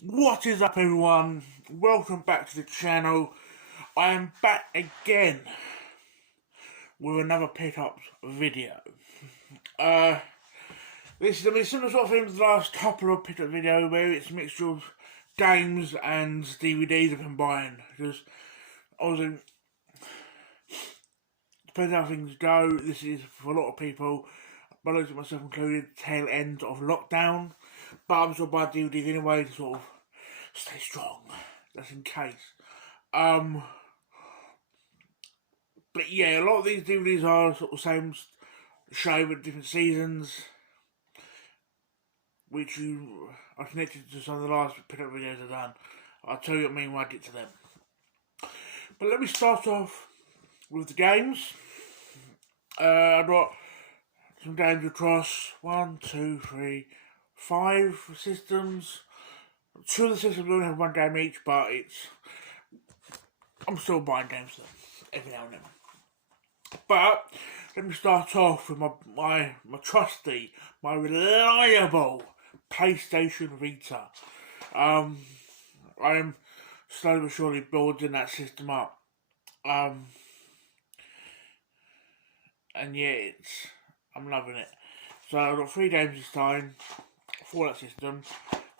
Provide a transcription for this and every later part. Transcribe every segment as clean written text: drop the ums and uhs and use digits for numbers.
What is up, everyone? Welcome back to the channel. I am back again with another pickups video. This is a similar sort of thing to the last couple of pickup videos where it's a mixture of games and DVDs are combined. Because obviously, depends how things go. This is for a lot of people, but I myself included, tail end of lockdown. But I'm sort of buying DVDs anyway to sort of stay strong, just in case. But yeah, a lot of these DVDs are sort of same show but different seasons, which you are connected to some of the last pickup videos I've done. I'll tell you what I mean when I get to them. But let me start off with the games. I've got some games across 5 systems. 2 of the systems only have 1 game each, but I'm still buying games for them every now and then. But let me start off with my trusty, my reliable PlayStation Vita. I am slowly but surely building that system up. And yeah, I'm loving it. So I've got 3 games this time for that system.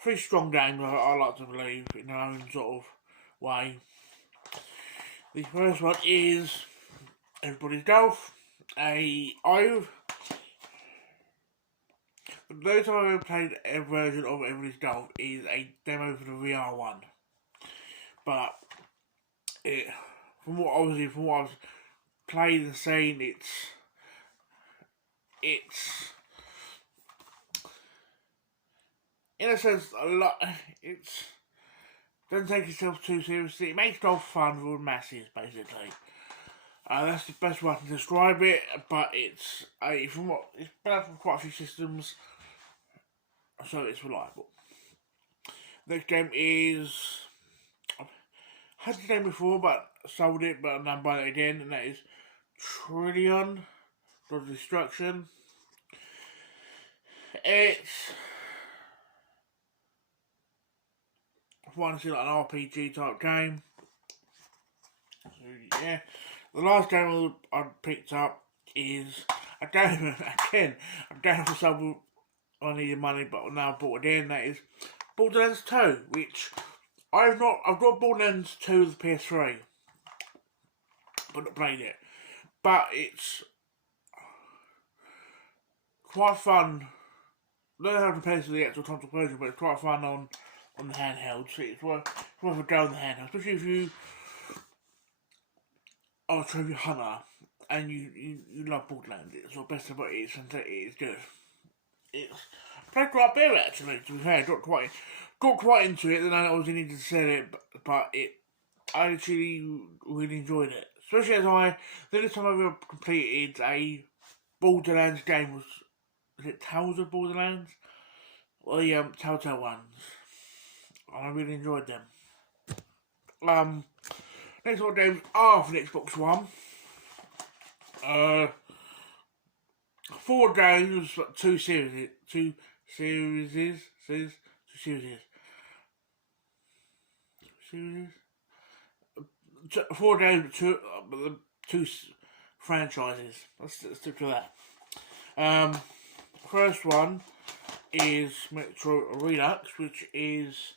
3 strong games, I like to believe, in their own sort of way. The first one is Everybody's Golf. For those who have ever played a version of Everybody's Golf is a demo for the VR one. But from what I've played and seen, it's in a sense a lot. It's doesn't take itself too seriously. It makes golf fun for the masses, basically. That's the best way I can describe it. But it's better from quite a few systems, so it's reliable. Next game is I've had the game before, but sold it, but I'm now buying it again, and that is Trillion: Dodge Destruction. It's one like an RPG type game. So yeah, the last game I picked up is a game again. A game for someone I needed money, but now I bought it in. That is Borderlands 2, which I've got Borderlands 2 of the PS3, but not played it. But it's quite fun. I don't know how to compare to the actual console version, but it's quite fun on the handheld. So it's worth a go on the handheld, especially if you are a trophy hunter and you love Borderlands. It's the best of it is, and it is good. It's played quite a bit actually. To be fair, got quite into it. Then I obviously needed to sell it, but I actually really enjoyed it. Especially as the only time I ever completed a Borderlands game was it Tales of Borderlands? Well, the Telltale ones. I really enjoyed them. Next one games after the Xbox One. 4 games, but 2 series. 4 games, 2 franchises. Let's stick to that. First one is Metro Redux, which is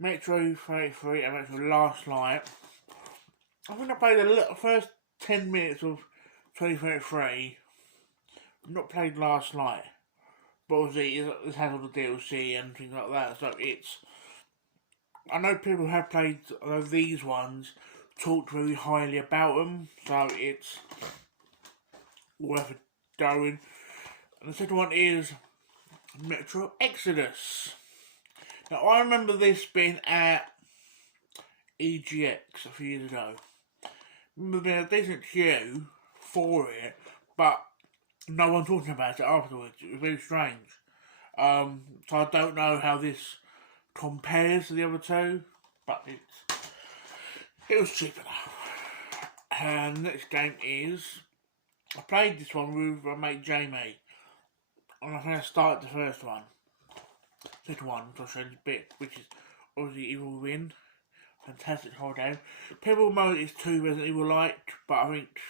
Metro 33 and Metro Last Light. I think I played the first 10 minutes of 2033. Not played Last Light, but obviously it has all the DLC and things like that. So I know people have played these ones, talked very highly about them. So it's worth it going. And the second one is Metro Exodus. Now I remember this being at EGX a few years ago. I remember being a decent queue for it, but no one talking about it afterwards. It was very strange. So I don't know how this compares to the other 2, but it was cheap enough. And the next game is I played this one with my mate Jamie, and I think I started the first one. Second one, which I'll show you a bit, which is obviously Evil Within. Fantastic horror game. People moan it's too Resident Evil like, but I think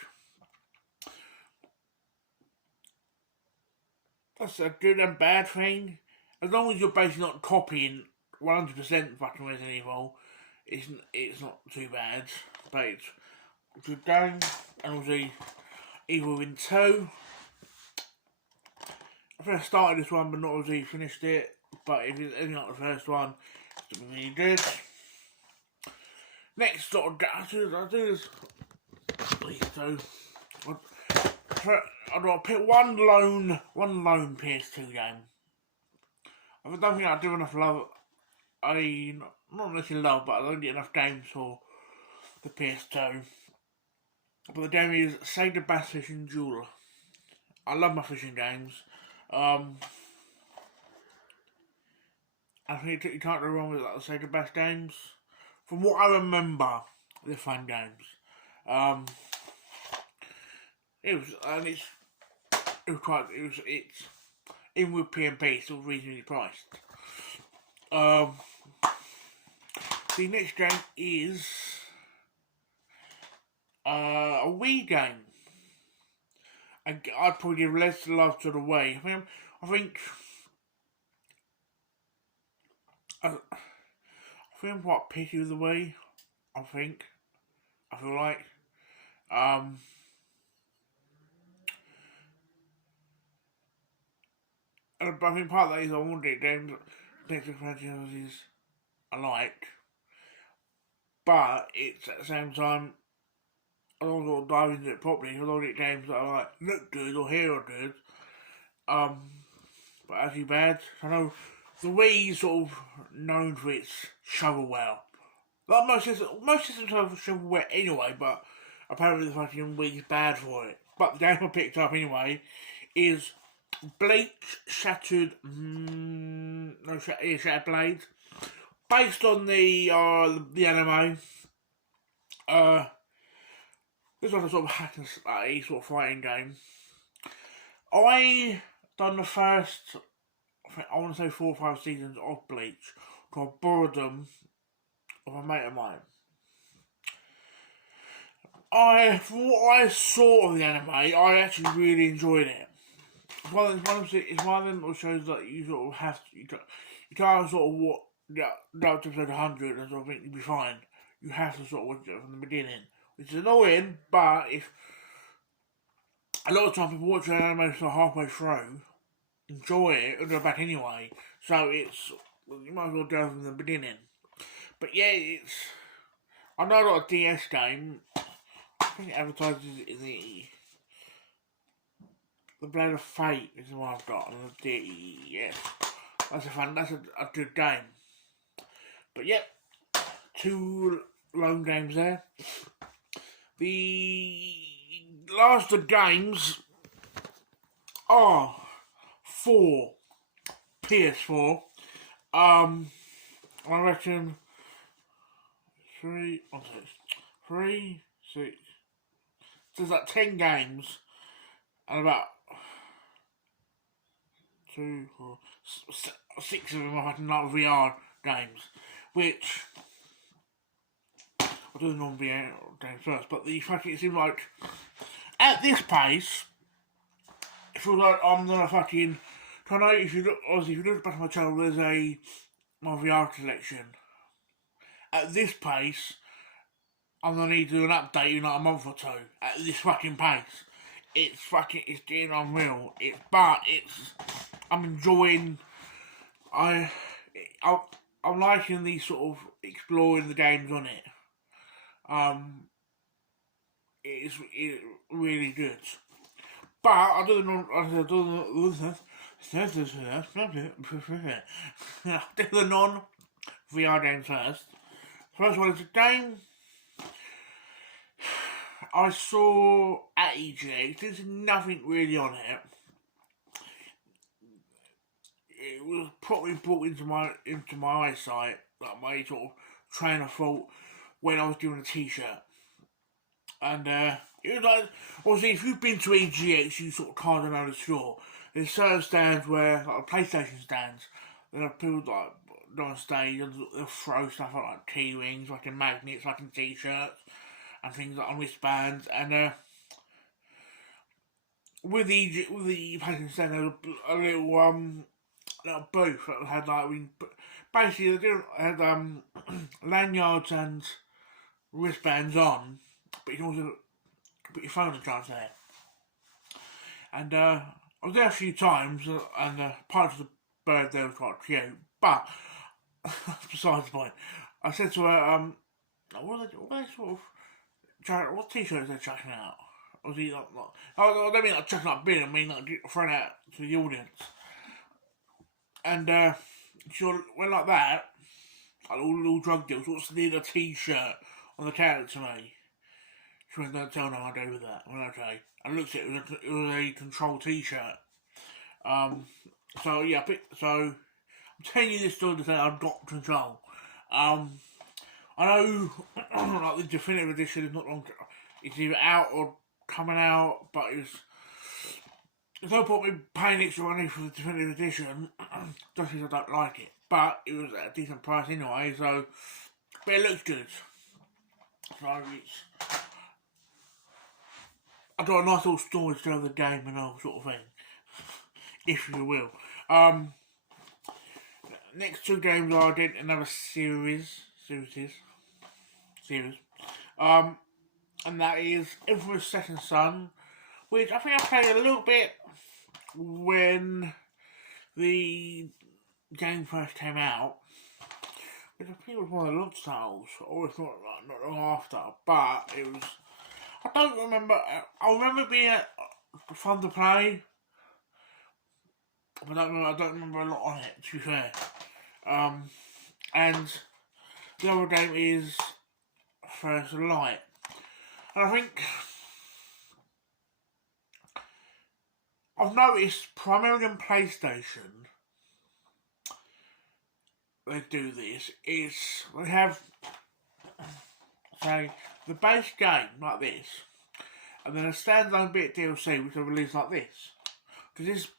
that's a good and bad thing. As long as you're basically not copying 100% fucking Resident Evil, it's not too bad. But it's a good game. And obviously Evil Within 2. I think I started this one but not obviously finished it. But if it's anything like the first one, it's really good. Next sort of I'll do this. So I've got to pick one lone PS2 game. I don't think I do enough love. Not necessarily love, but I don't get enough games for the PS2. But the game is Sega Bass Fishing Duel. I love my fishing games. I think you can't go wrong with like, the Sega Bass games. From what I remember, they're fun games. It's even with PMP, it's still reasonably priced. The next game is a Wii game. I'd probably give less love to the Wii. I think I'm quite picky with the Wii. I feel like. But I think part of that is I want to get games next franchises I like. But it's at the same time I don't sort of dive into it properly. I don't get games that I like look good or hear are good. But actually bad. I know the Wii is sort of known for its shovelware. Like most systems have shovelware anyway, but apparently the fucking Wii is bad for it. But the game I picked up anyway is Bleach Shattered Shattered Blade, based on the anime. This was a sort of hack and slay sort of fighting game. I done the first, I want to say 4 or 5 seasons of Bleach. Cause I borrowed them of a mate of mine. From what I saw of the anime, I actually really enjoyed it. It's one of them shows that you sort of have to, you can't sort of watch go up to episode 100 and sort of think you'll be fine. You have to sort of watch it from the beginning, which is annoying. But if a lot of times people watch an anime sort of halfway through, enjoy it and go back anyway. So you might as well go from the beginning. But yeah, I know I got a DS game. I think it advertises the Blade of Fate is the one I've got on the DS. That's a good game. But yep, 2 lone games there. The last of games are for PS4. I reckon 3, 6. So there's like 10 games and about 2, 4, 6 of them are like VR games, which I do the non-VR games first. But the fact it seems like at this pace, it feels like I'm gonna fucking. I know if you look back at my channel, there's my VR collection. At this pace, I'm gonna need to do an update in like a month or 2. At this fucking pace, it's getting unreal. I'm enjoying. I'm liking these sort of exploring the games on it. It's really good. But I do the non VR games first. First one is a game I saw at EGX. There's nothing really on it. It was probably brought into my eyesight, like my sort of train of thought when I was doing a t-shirt. And it was like, obviously if you've been to EGX, you sort of kind of know the score. There's certain stands where, like PlayStation stands, there are people like on stage and they'll throw stuff like key rings, like in magnets, like in t-shirts, and things like on wristbands. And with the Paddington Stand, there was a little booth that had like basically they had lanyards and wristbands on, but you can also put your phone and charge there. And I was there a few times, and part of the bird there was quite cute, but besides the point. I said to her, what are they sort of, what t-shirts are they chucking out? Was he like, I don't mean like chucking out bin, I mean like throwing out to the audience. And she went like that, like all little drug deals, what's need a t-shirt on the counter to me? She went, don't tell no I do with that. I went, okay. I looked at it, it was a Control t-shirt. So yeah, so I'm telling you this story to say I've got Control. I know like the definitive edition is not long. It's either out or coming out, but there's no point me paying extra money for the definitive edition just because I don't like it. But it was at a decent price anyway, so but it looks good. So I got a nice little story to tell the game and all sort of thing, if you will. Next two games I did another series. And that is Infamous Second Son, which I think I played a little bit when the game first came out, which I think was one of the launch titles, or if not long after, but it was, I don't remember, I remember being fun to play, but I don't remember a lot on it, to be fair. And the other game is First Light. And I think I've noticed primarily on PlayStation they do this is they have say the base game like this and then a standalone bit DLC which they release like this, because this is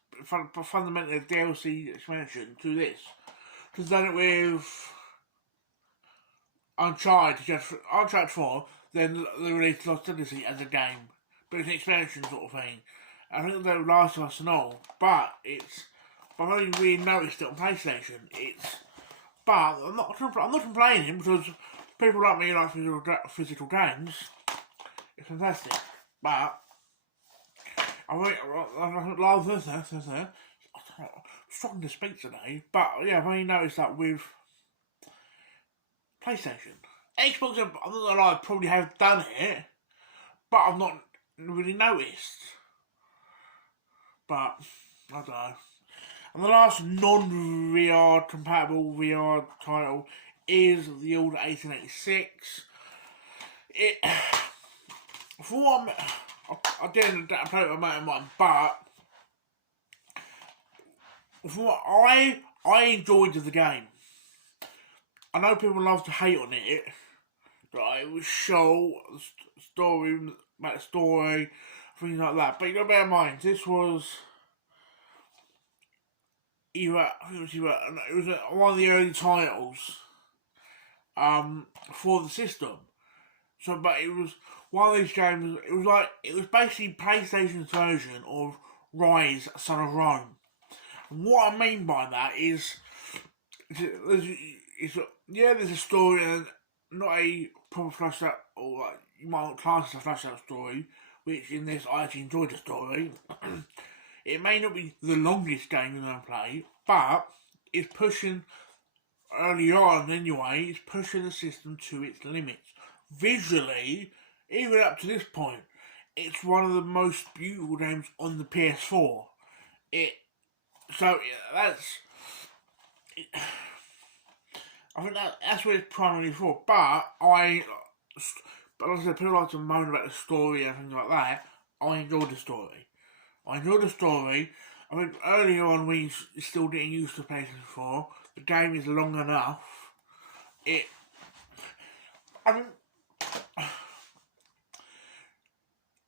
fundamentally a DLC expansion to this, because done it with Uncharted 4, then they released Lost Odyssey as a game, but it's an expansion sort of thing. I think they Last of Us and all, but I've only really noticed it on PlayStation. But I'm not complaining because people like me like physical games. It's fantastic, but I'm struggling to speak today. But yeah, I've only noticed that with PlayStation. Xbox, I'm not gonna lie, I probably have done it, but I've not really noticed. But I don't know. And the last non-VR compatible VR title is the old 1886. I didn't play it with a mate of mine, but for what I enjoyed the game. I know people love to hate on it, but it was story, things like that. But you gotta bear in mind, this was it was one of the early titles for the system. So, but it was one of these games. It was basically PlayStation's version of Rise: Son of Rome. And what I mean by that is, there's a story and not a proper flash out, or like you might not class as a flash out story. Which in this I actually enjoyed the story. It may not be the longest game you're going to play, but it's pushing, early on anyway, it's pushing the system to its limits. Visually, even up to this point, it's one of the most beautiful games on the PS4. I think that's what it's primarily for. But like I said, people like to moan about the story and things like that. I enjoyed the story. I think earlier on we still getting used to PlayStation 4. The game is long enough. I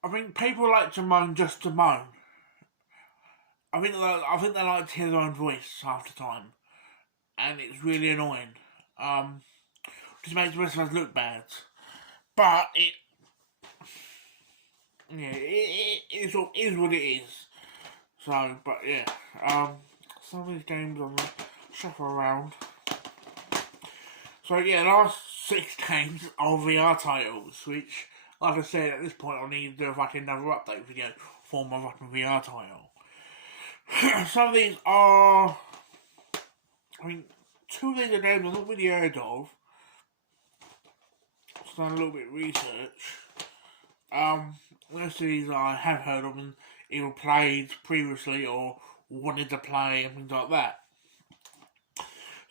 think people like to moan just to moan. I think they like to hear their own voice half the time. and it's really annoying. Just makes the rest of us look bad. But it sort of is what it is. So, but yeah, some of these games on the shuffle around. So yeah, the last 6 games are VR titles, which, like I said, at this point I need to do another update video for my fucking VR title. Some of these are, I mean, 2 of these are games I've not really heard of. So done a little bit of research. Most of these I have heard of and either played previously or wanted to play and things like that.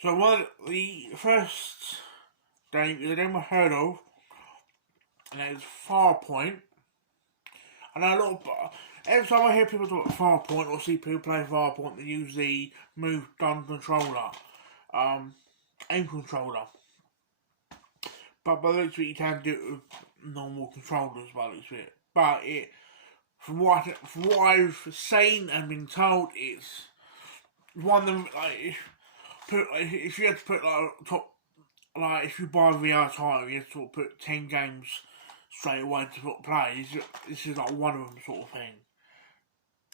So one of the first game is a game I've heard of, and that is Farpoint. I know a lot of, every time I hear people talk about Farpoint or see people play Farpoint, they use the Move Gun controller, aim controller. But by the looks of it, you can do it with normal controllers by the looks of it. But from what I've seen and been told, it's one of them, like, if you had to put like top, like if you buy a VR title, you have to sort of put 10 games straight away to sort of play. This is like one of them sort of thing.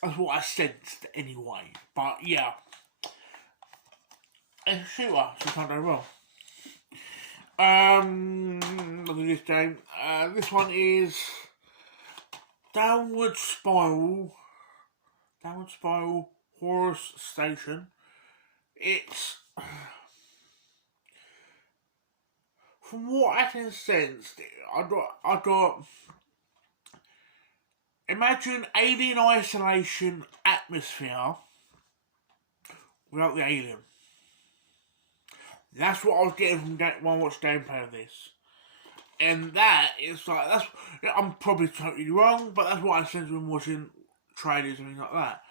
That's what I sensed anyway. But yeah, it's a shooter, so you can't go wrong. Look at this game. This one is Downward Spiral Horror Station. It's, from what I can sense, I got imagine Alien Isolation atmosphere without the alien. That's what I was getting from when I watched gameplay of this. And that is like, I'm probably totally wrong, but that's what I sense when watching trailers and things like that.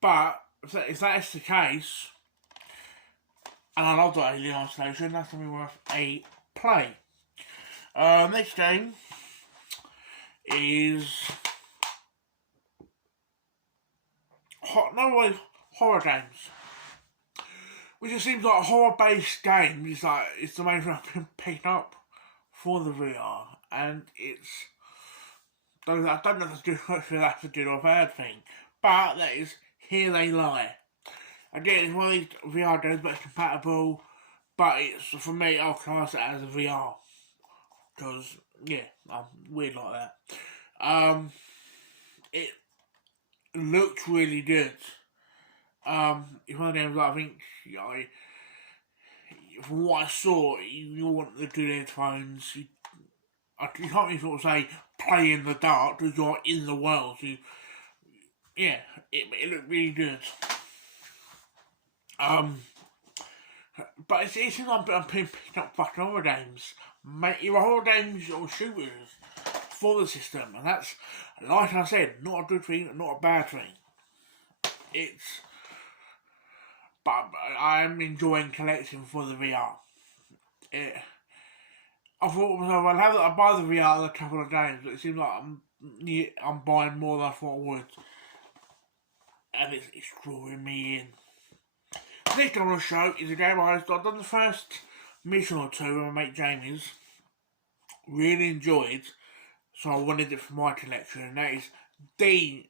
But if that is the case, and I love the Alien Isolation, that's going to be worth a play. Next game is horror games. Which it seems like a horror-based game is like, it's the main thing I've been picking up for the VR, and I don't know if that's a good or bad thing, but that is Here They Lie. Again, it's one of these VR games, but it's compatible, but it's, for me, I'll class it as a VR, because, yeah, I'm weird like that. It looked really good. It's one of them that I think, from what I saw, you want the good headphones. You can't really sort of say play in the dark because you're in the world. So it looked really good. But it seems like I'm picking up fucking horror games. Either horror games or shooters for the system, and that's, like I said, not a good thing, not a bad thing. But I'm enjoying collecting for the VR. I thought I'll buy the VR in a couple of games, but it seems like I'm buying more than I thought I would. And it's drawing me in. The next game on the show is a game I've done the first mission or two with my mate Jamie's. Really enjoyed, so I wanted it for my collection, and that is Doom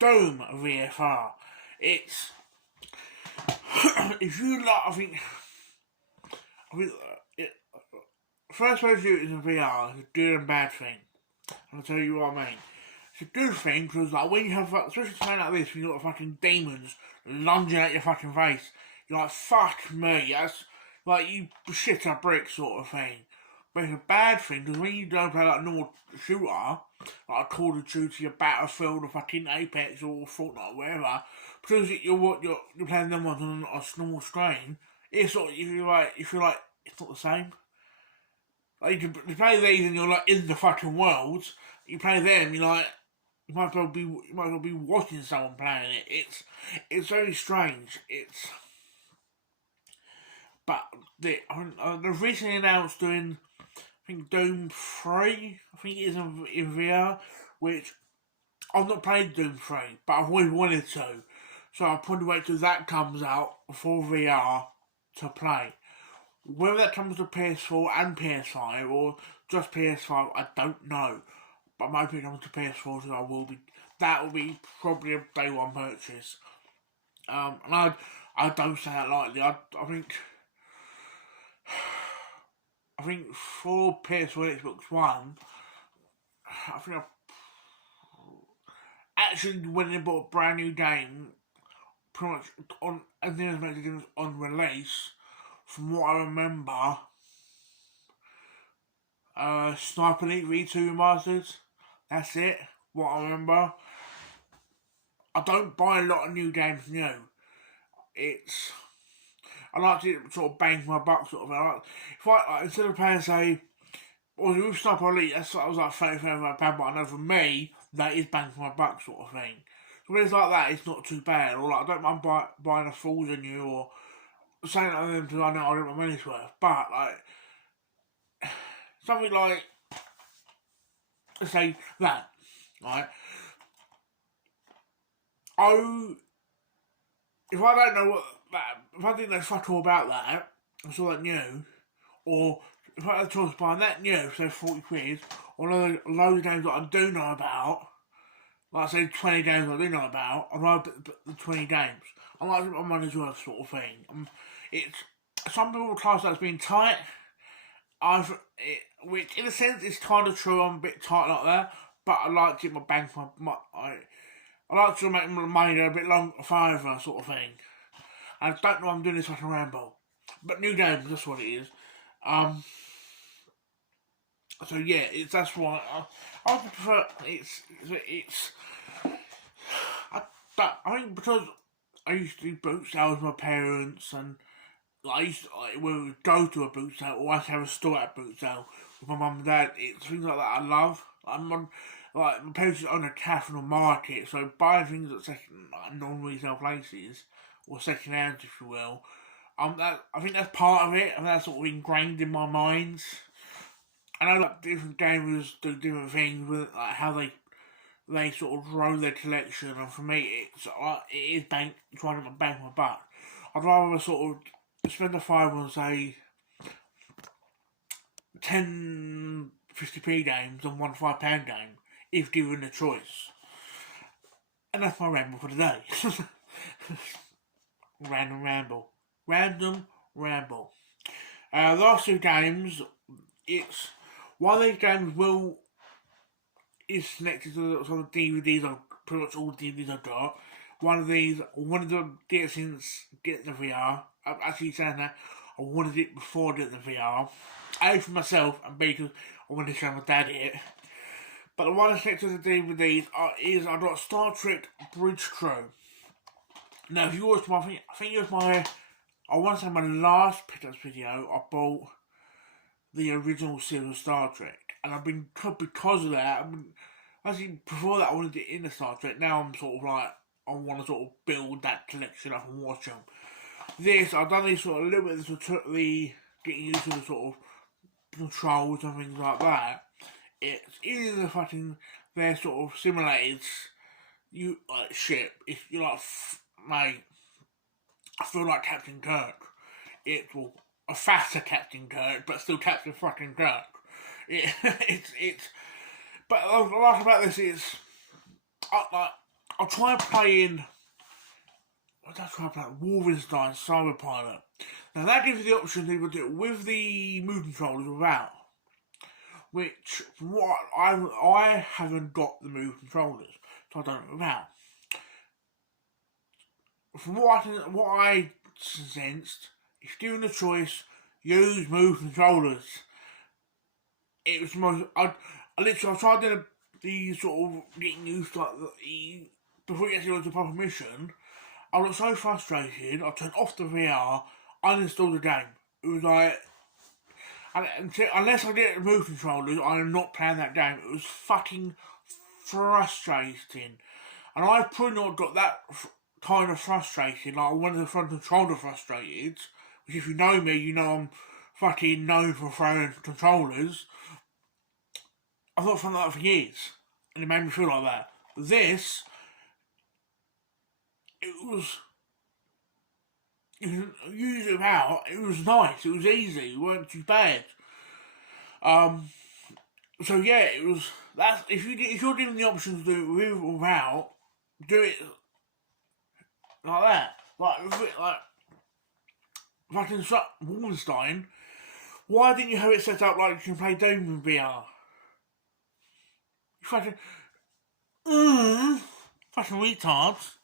VFR. It's, if you like, I think first person shooters in VR is a good and bad thing. I'll tell you what I mean. It's a good thing because, like, when you have, especially something like this, when you've got fucking demons lunging at your fucking face, you're like, fuck me, that's like you shit a brick sort of thing. But it's a bad thing because when you don't play like a normal shooter, like a Call of Duty, a Battlefield, or fucking Apex, or Fortnite, or whatever, because you're playing them ones on a small screen, it's sort of, you feel like it's not the same. Like you play these and you're like in the fucking world. You play them, you're like, you might as well be watching someone playing it. It's very strange. But they've recently announced doing, I think, Doom 3, I think it is in VR, which I've not played Doom 3, but I've always wanted to. So I'll probably wait till that comes out for VR to play. Whether that comes to PS4 and PS5 or just PS5, I don't know. But I'm hoping it comes to PS4, so that will be probably a day one purchase. And I don't say that lightly. I think for PS4 and Xbox One, I think I actually when they bought a brand new game, pretty much on as near as makes a difference on release, from what I remember, Sniper Elite V2 Remastered. That's it. What I remember. I don't buy a lot of new games new. I like to sort of bang for my buck sort of thing. If I instead of paying say, or with Sniper Elite, I was like £35, but I know for me that is bang for my buck sort of thing. So when it's like that, it's not too bad. Or like I don't mind buying a Forza new or saying that to them because I know I don't my money's worth. But like something like let's say that, right? Oh, if I don't know if I didn't know fuck all about that, I saw that new, or if I had a choice buying that new, say 40 quid, or loads of games that I do know about, like say 20 games I do know about, I'd rather the 20 games. I like my money's worth sort of thing. It's some people class that as being tight. Which in a sense is kind of true. I'm a bit tight like that, but I like to get my bang for I like to make my money go a bit longer, further, sort of thing. I don't know why I'm doing this like a ramble, but new games, that's what it is. Um, so yeah, that's why I prefer it's I think because I used to do boot sales with my parents and like, we would go to a boot sale or I have a store at a boot sale with my mum and dad. It's things like that I love. Like my parents own a cafe or market, so buying things at non-resale places or second hand, if you will. I think that's part of it, and that's sort of ingrained in my mind. I know like different gamers do different things with like how they sort of grow their collection, and for me, it is trying to bank my butt. I'd rather sort of spend a five on say 10 50p games than one £5 game if given the choice. And that's my ramble for today. Random ramble. Random ramble. The last two games, it's one of these games is connected to some of the DVDs pretty much all the DVDs I've got. One of them get it since getting the VR. I'm actually saying that I wanted it before getting the VR. A for myself and B because I wanted to show my dad it. But the one that's connected to the DVDs is I got Star Trek Bridge Crew. Now, if you watched I think it was I want to say my last pickups video, I bought the original series of Star Trek. And I've been, because of that, actually, before that I wanted to get into Star Trek. Now I'm sort of like, I want to sort of build that collection up and watch them. I've done this sort of a little bit of the getting used to the sort of controls and things like that. It's either the fucking, they're sort of simulated ship. If you're like, mate, I feel like Captain Kirk. A faster Captain Kirk, but still Captain fucking Kirk. But what I like about this is, I'll try and play in. I'll try and play Wolfenstein Cyber Pilot. Now that gives you the option to either do it with the move controllers or without. Which, from what I haven't got the move controllers, so I don't know without. From what I sensed, if given the choice, use move controllers. It was most. I tried doing the sort of getting used to before you get to the proper mission. I got so frustrated. I turned off the VR, uninstalled the game. It was like, unless I get the move controllers, I am not playing that game. It was fucking frustrating, and I've probably not got that kind of frustrated. Like one of the front controller frustrated. Which, if you know me, you know I'm fucking known for throwing controllers. I've not done that for years, and it made me feel like that. This, use it without, it was nice, it was easy, it weren't too bad. So yeah, it was, that's, if you're given the option to do it with or without, do it like that. Like fucking Wolfenstein, why didn't you have it set up like you can play Doom in VR? You fucking retards.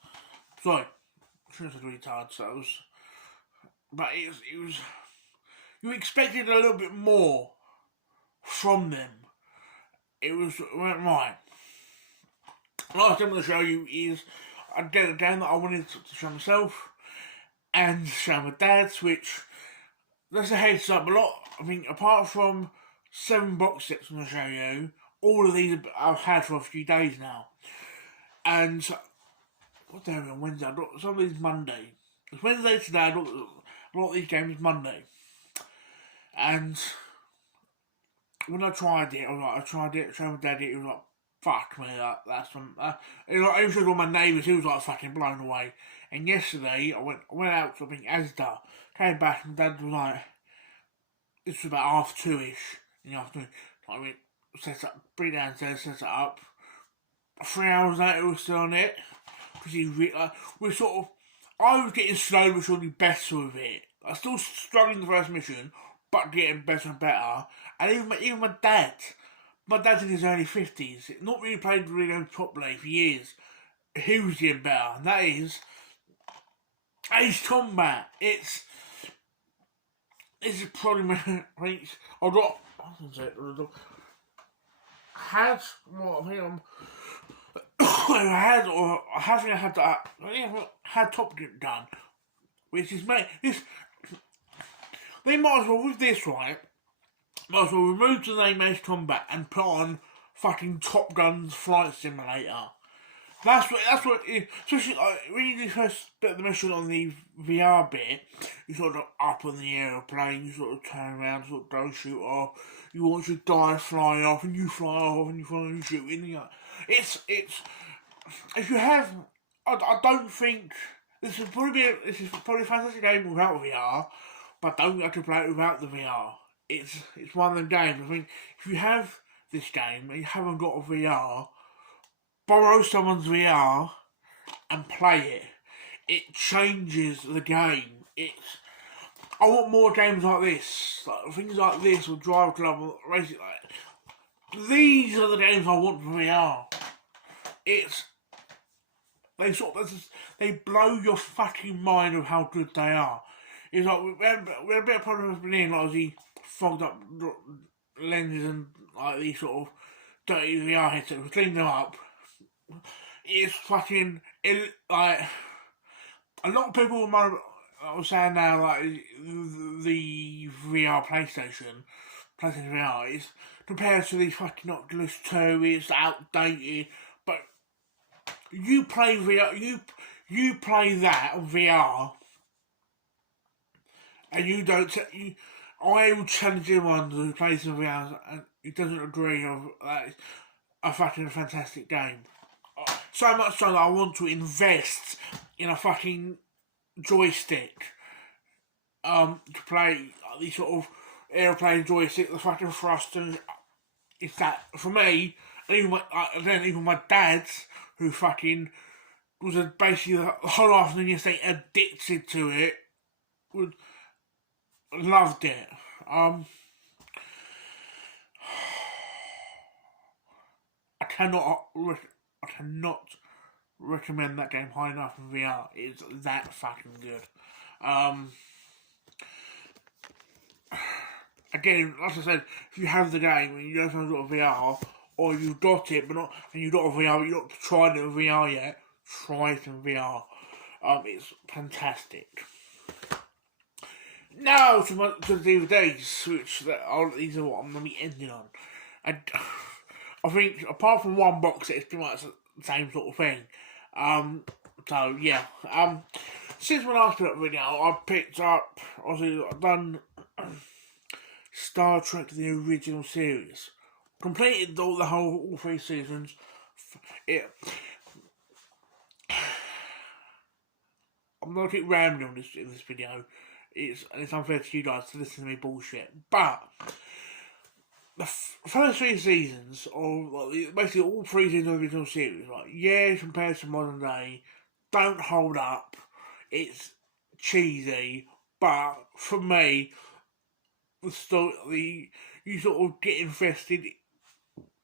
Sorry, I shouldn't have said retards, that was, but it was, you expected a little bit more from them. It went right. Last thing I'm going to show you is a game that I wanted to show myself and show my dad's, which, that's a heads up, I mean, apart from 7 box sets I'm going to show you, all of these I've had for a few days now. And, what day are we on Wednesday? I got some of these Monday. It's Wednesday today, I got a lot of these games Monday. And when I tried it, showed my daddy, it was like, fuck me, that's some, it was like, I showed all my neighbours, he was like fucking blown away. And yesterday, I went out to, I think, Asda, came back, and Dad was like, this was about 2:30ish in the afternoon. I went, set up, bring it downstairs, set it up. 3 hours later, we were still on it. Because we're sort of, I was getting slowly but surely better with it. I was still struggling the first mission, but getting better and better. And even my dad's in his early 50s, not really played video games properly for years. He was getting better, and that is Ace Combat. It's probably my, I've got, had Top Gun done, which is they might as well, with this, right, might as well remove the name Ace Combat and put on fucking Top Gun's Flight Simulator. That's what, especially when you do first bit of the mission on the VR bit, you sort of up on the aeroplane, you sort of turn around, sort of go shoot off, you watch your guy fly off, and you fly off, and you fly and you shoot, and it's, if you have, I don't think, this is probably a fantastic game without VR, but don't have to play it without the VR. It's one of them games, I think, if you have this game, and you haven't got a VR, borrow someone's VR and play it. It changes the game. I want more games like this, like things like this, or Drive Club, or Racing. These are the games I want for VR. They blow your fucking mind of how good they are. It's like we had a bit of problem with being like the fogged up lenses and like these sort of dirty VR headsets. We cleaned them up. It's fucking like a lot of people are saying now, like the VR PlayStation VR is compared to the fucking Oculus 2, it's outdated. But you play VR, you play that on VR, and you don't. I will challenge anyone who plays in VR and who doesn't agree of that it's a fucking fantastic game. So much so that I want to invest in a fucking joystick to play these sort of airplane joystick, the fucking thrusters. It's that for me, and even my dad's, who fucking was basically the whole afternoon yesterday addicted to it, loved it. I cannot recommend that game high enough in VR. It's that fucking good. Again, like I said, if you have the game and you don't have got a VR, or you've got it and you've got a VR but you've not tried it in VR yet, try it in VR. It's fantastic. Now to the DVDs, these are what I'm going to be ending on. And I think, apart from one box set, it's pretty much the same sort of thing. So, yeah. Since my last put up video, I've picked up, obviously, I've done Star Trek, the original series. Completed all 3 seasons. I'm not keep rambling on in this video. It's unfair to you guys to listen to me bullshit. But the first 3 seasons, or like, basically all 3 seasons of the original series, like yeah, compared to modern day, don't hold up. It's cheesy, but for me, you sort of get invested.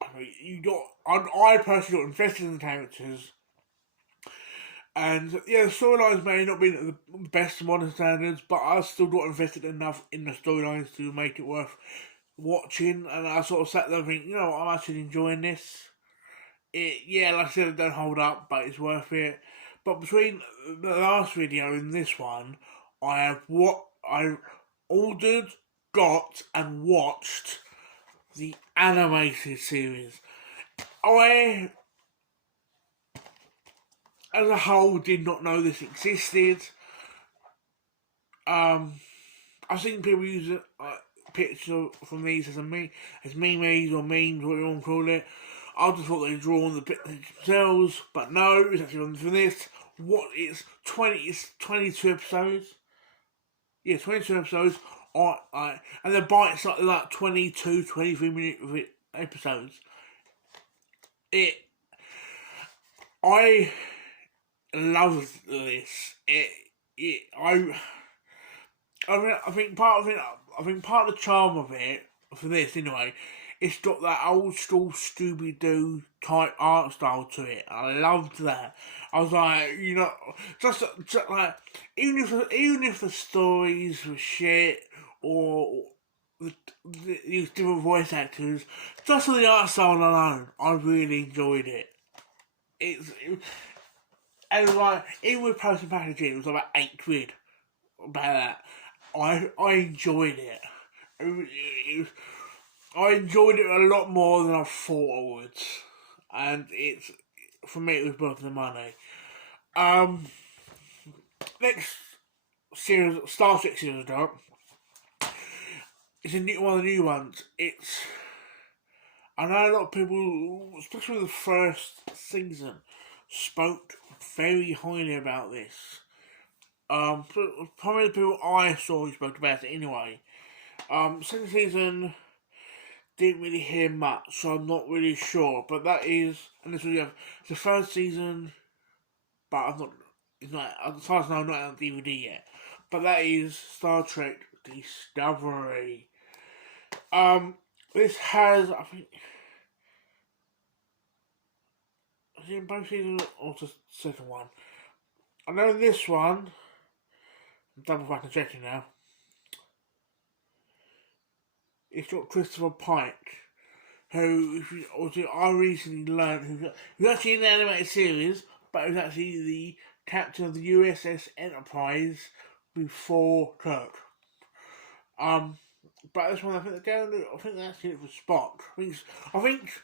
I personally got invested in the characters, and yeah, the storylines may not be the best modern standards, but I still got invested enough in the storylines to make it worth watching. And I sort of sat there and think, I'm actually enjoying this. Yeah, like I said, it don't hold up, but it's worth it. But between the last video and this one, I ordered, got, and watched the animated series. I, as a whole, did not know this existed. I've seen people use pictures from these as memes or memes, what you want to call it. I just thought they'd drawn the pictures themselves, but no, it's actually for this. It's 22 episodes. Yeah, 22 episodes. And the bites like 22, 23 minute episodes. I love this. I think part of the charm of it, for this anyway, it's got that old school Scooby Doo type art style to it. I loved that. I was like, just like even if the stories were shit or these different voice actors, just for the art style alone, I really enjoyed it. And like even with Post and Packaging, it was about £8 about that. I enjoyed it. I enjoyed it a lot more than I thought I would, and for me it was worth the money. Next series, Star Trek series drop. It's one of the new ones. I know a lot of people, especially the first season, spoke very highly about this. Probably the people I saw who spoke about it anyway. Second season didn't really hear much, so I'm not really sure. But that is, and this was the first season, but it's not, as far as I know, not on DVD yet. But that is Star Trek Discovery. This has, I think both seasons or just the second one. I know this one, I'm double back and checking now. It's got Christopher Pike, who I recently learned who's actually in the animated series, but who's actually the captain of the USS Enterprise before Kirk. But this one, I think they're going. I think they're actually it for Spock. I think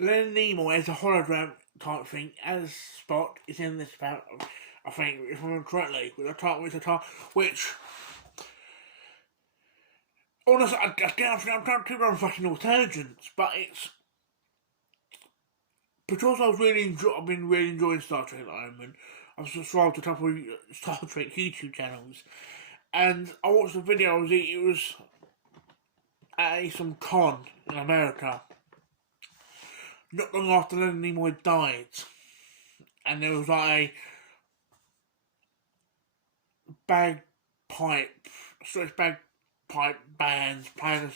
Leonard Nimoy as a hologram type thing as Spock is in this about. I think if I remember correctly, which. Honestly, I'm trying to keep on fucking all tangents, but it's because I've been really enjoying Star Trek at the moment. I've subscribed to a couple of Star Trek YouTube channels, and I watched a video. It was at some con in America, not long after Leonard Nimoy died, and there was like a stretch bagpipe bands playing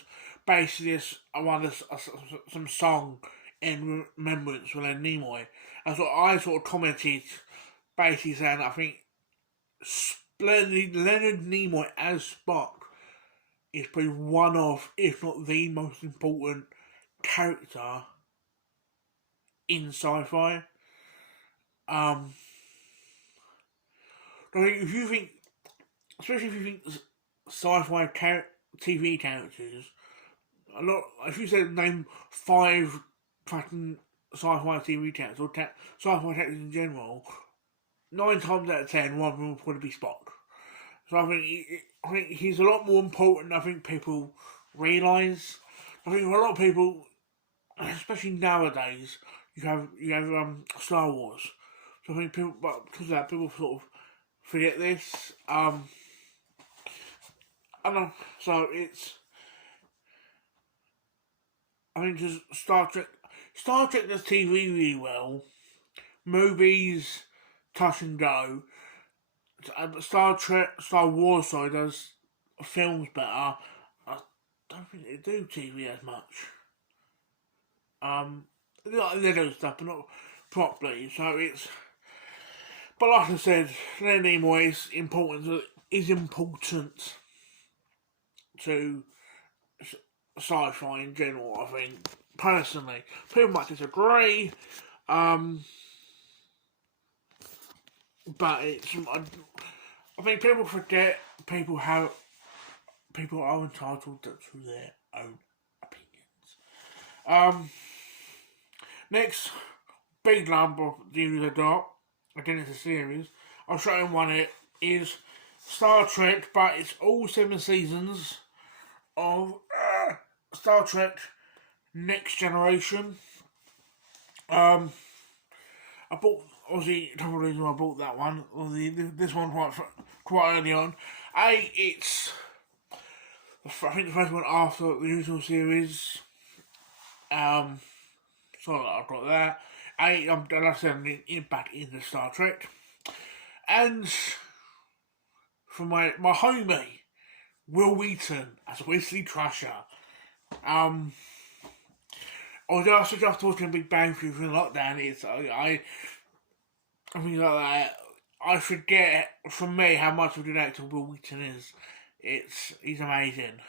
basically some song in remembrance of Leonard Nimoy. And so I sort of commented, basically saying I think Leonard Nimoy as Spock is probably one of, if not the most important character in sci-fi. If you think, especially if you think sci-fi TV characters, if you said name 5 fucking sci-fi TV characters or sci-fi characters in general, 9 times out of 10, one of them will probably be Spock. So I think he's a lot more important than I think people realise. I think for a lot of people, especially nowadays, you have Star Wars. So I think people, but because of that, people sort of forget this. I don't know. So it's, I think just Star Trek. Star Trek does TV really well. Movies, touch and go. Star Trek, Star Wars, sorry, does films better. I don't think they do TV as much. They do stuff, but not properly. So it's, but like I said, Leonard Nimoy is important to sci-fi in general. I think personally, people might disagree, um, but I think people forget people are entitled to their own opinions. Next big lump of the dot, again it's a series. I'll show you one. It is Star Trek, but it's all 7 seasons of Star Trek Next Generation. I bought, obviously, a couple of reasons why I bought that one. This one quite early on. It's, I think the first one after the usual series. So I've got that. Like I said, I'm back into Star Trek. And for my homie, Wil Wheaton as Wesley Crusher. Although I suggest watching Big Bang Theory for lockdown, I think like that. I forget, for me, how much of an actor Wil Wheaton is. He's amazing.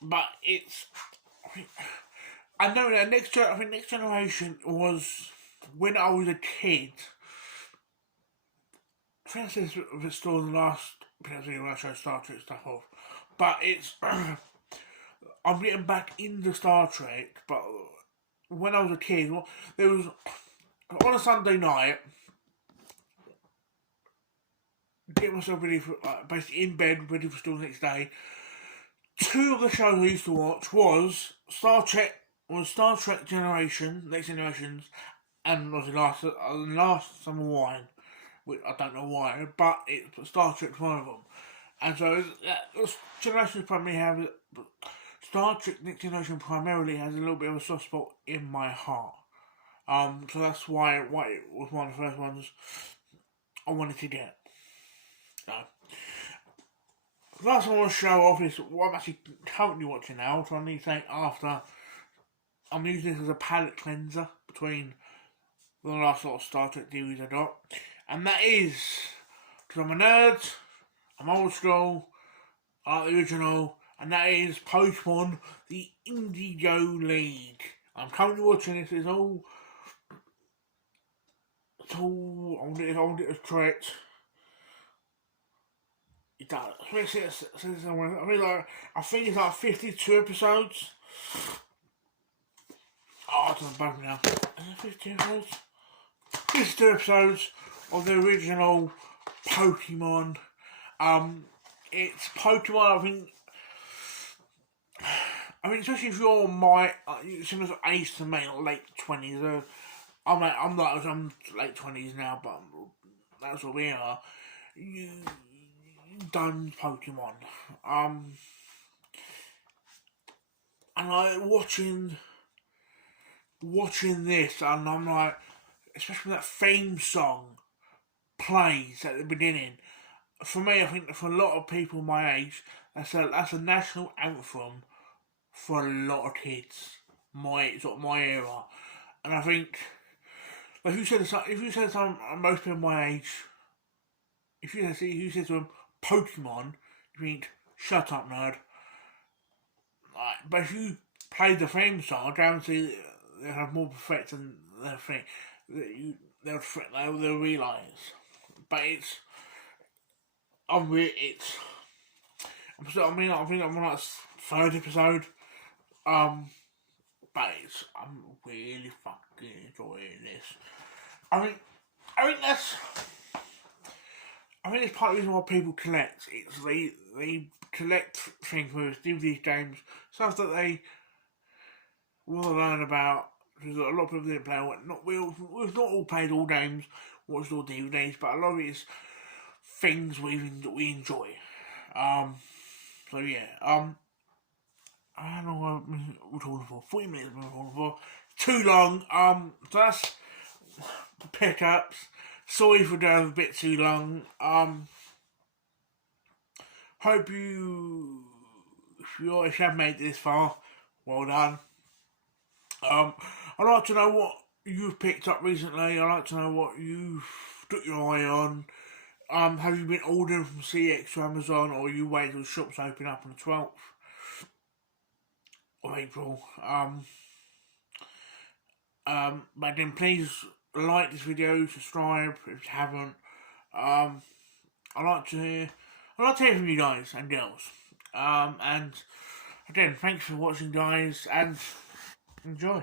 But it's, I know that Next Generation was when I was a kid. I think I said this still in the last episode when I showed Star Trek stuff off. But it's, I'm getting back into Star Trek, but when I was a kid, there was, on a Sunday night, get myself ready for, basically in bed, ready for school the next day. 2 of the shows I used to watch was Star Trek Generation, Next Generations, and was the last Summer Wine, which I don't know why, but Star Trek's one of them. And so Generations primarily have, Star Trek Next Generation primarily has a little bit of a soft spot in my heart. So that's why it was one of the first ones I wanted to get. So, the last one I want to show off is what I'm actually currently watching now, so I need to say after. I'm using this as a palate cleanser between the last sort of Star Trek series I got. And that is, because I'm a nerd, I'm old school, I like the original, and that is Pokemon, the Indigo League. I'm currently watching this, it's all, I want it correct. I think it's like 52 episodes. Oh, it doesn't bug me now. 52 episodes? 52 episodes of the original Pokemon. It's Pokemon, I mean, especially if you're similar to age to me, late 20s. I'm late 20s now, but that's what we are. You done Pokemon. And like watching this, and I'm like, especially when that theme song plays at the beginning. For me, I think for a lot of people my age, that's a national anthem for a lot of kids. My era, and I think if you said to most people my age, if you said to them Pokemon, you think shut up, nerd. But if you play the theme song, I guarantee they'll have more effect than their thing. They'll realise. But I think I'm on like 3rd episode. But I'm really fucking enjoying this. I think it's part of the reason why people collect. It's they collect things with DVD games, stuff that they will learn about because a lot of people didn't play. We've not all played all games, watched all DVDs, but a lot of it is things we enjoy. So yeah. How long we're talking for? 40 minutes we're talking for. Too long. So that's the pickups. Sorry for going a bit too long. Hope if you have made this far, well done. I'd like to know what you've picked up recently. I'd like to know what you've took your eye on. Have you been ordering from CX or Amazon, or you wait till the shops open up on the 12th of April? But then please like this video, subscribe if you haven't. I'd like to hear from you guys and girls. And again, thanks for watching, guys, and enjoy.